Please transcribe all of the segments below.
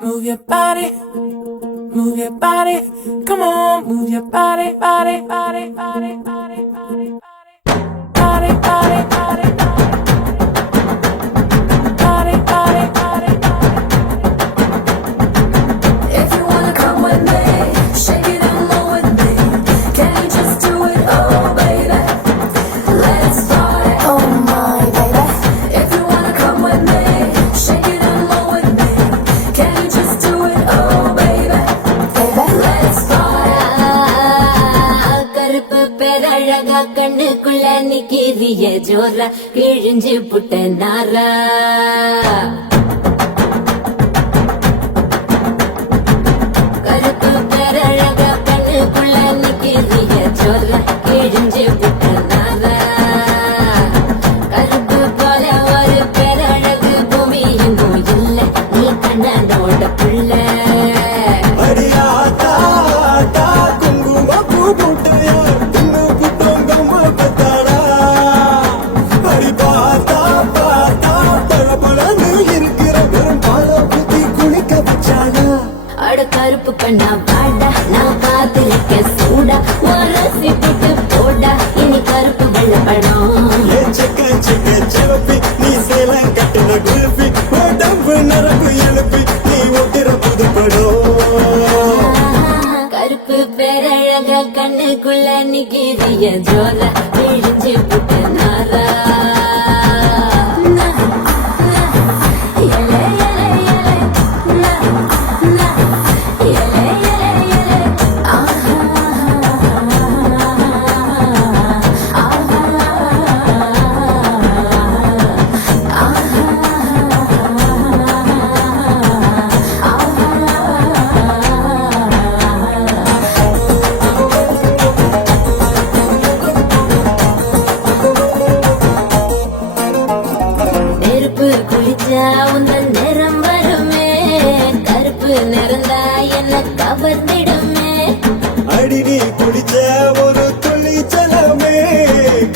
Move your body, move your body. Come on, move your body, body, body, body, body, body, body, body, body, body, body, body, body, body. If you wanna come with me, shake it and roll with me. Can you just do it, oh baby? Let's party, oh my baby. If you wanna come with me, shake it and roll with me. Can you just do it, oh baby? Let's party. கருப்பு பேரழகா கண்ணுக்குள்ள நிக்கிறிய ஜோரா கிழிஞ்சு புட்ட நாரா கருப்பு பேரழகா கண்ணுக்குள்ள நிக்கிறிய ஜோரா கிழிஞ்சு புட்ட நாரா கருப்பு போல ஒரு பேரழகு பூமி எங்கும் இல்ல நீ கண்ணனோட புள்ள கருப்பு பண்ணா பாடா நான் காத்திருக்க சூடா உரசி போட்டு போடா இனி கருப்பு வெள்ள படம் நீ சேலம் கட்டின குல்பி உடம்பு நரம்பு எழுப்பி நீ ஒட்டிர புது படம் கருப்பு பேரழக கண்ணுக்குள்ள நிக்கிறிய ஜோரா விழிஞ்சு புட்டு நாரா நெருப்பு குளிச்சா உந்தன் நிறம் வருமே கருப்பு நிறந்தா என்ன கவர்ந்திடுமே அடி நீ குடிச்ச ஒரு துளி ஜலமே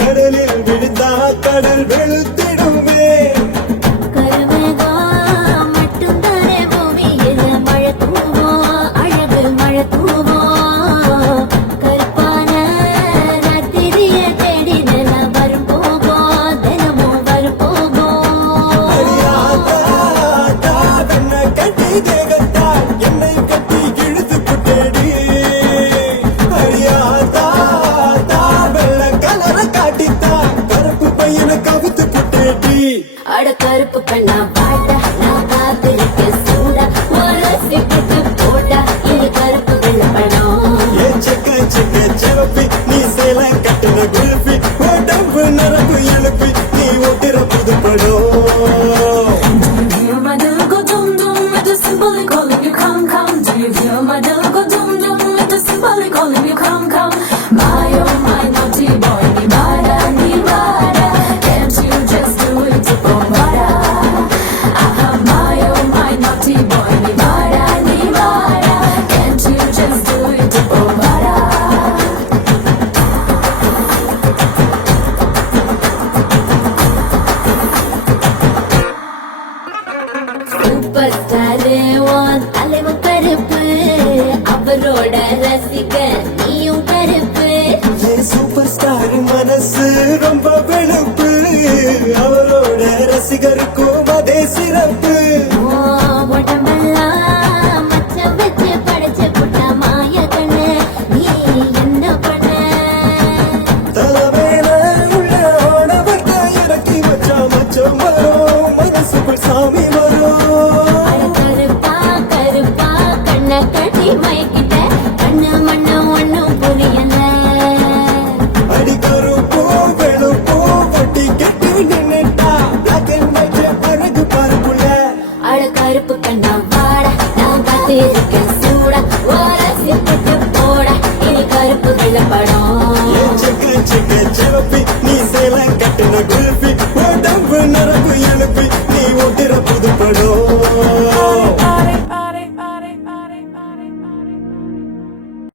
கடலில் விழுந்தா கடல் வெளுத்திடுமே கருமேகம் மட்டும் தானே பூமியில மழை தூவோம் அழகு மழை தூவோம் கருப்பான ராத்திரிய தேடி நில வரும் போகும் தினமும் வரும் போகும் அடியாத்தா தன்னை கட்டி தேகத்தா என்னை கட்டி இழுத்து புட்டேடி அடியாத்தா வெள்ள கலர காட்டித்தா கருப்பு பையனை கவுத்து புட்டேடி அட கருப்பு பண்ணா பாட்டா நான் காத்திருக்க சூடா உரசி போட்டு போட்டா இனி கருப்பு வெள்ள படம் செவப்பி நீ சேலம் கட்டின குல்பி உடம்பு நரம்பு எழுப்பி நீ ஒட்டிர புது படம் Do you hear my little go dum dum? It's a symbolic calling you come come. Do you hear my little go dum dum? It's a symbolic calling you come come. My oh my naughty boy, ni bada ni bada. Can't you just do it, oh bada? Aha, my oh my naughty boy, ni bada ni bada. Can't you just do it, oh bada? Super star உன் தலைவன் கருப்பு அவரோட ரசிக நீயும் கருப்பு super star மனசு ரொம்ப வெளுப்பு அவரோட ரசிகருக்கும் அதே சிறப்பு உன் உடம்பெல்லாம் மச்சம் வச்சு படைச்சு புட்ட மாய கண்ணு நீ என்ன பண்ண தலைமையில உள்ள ஆடவர்த்த இறக்கி வச்சா மச்சம் வரும் மனசுக்குள் சாமி வரும் கருப்பா கருப்பா கண்ணை கட்டி மயக்கிட்ட கண்ணு மண்ணு ஒண்ணும் புரியல அடி கருப்போ வெளுப்போ வட்டி கட்டி நின்னுட்டா பிளாக் அண்ட் ஒயிட் அழகு பார்ப்புல அட கருப்பு கண்ணா வாடா நான் காத்திருக்கேன் சூடா உரசி போட்டு போடா இனி கருப்பு வெள்ள படம் செவப்பி நீ சேலம்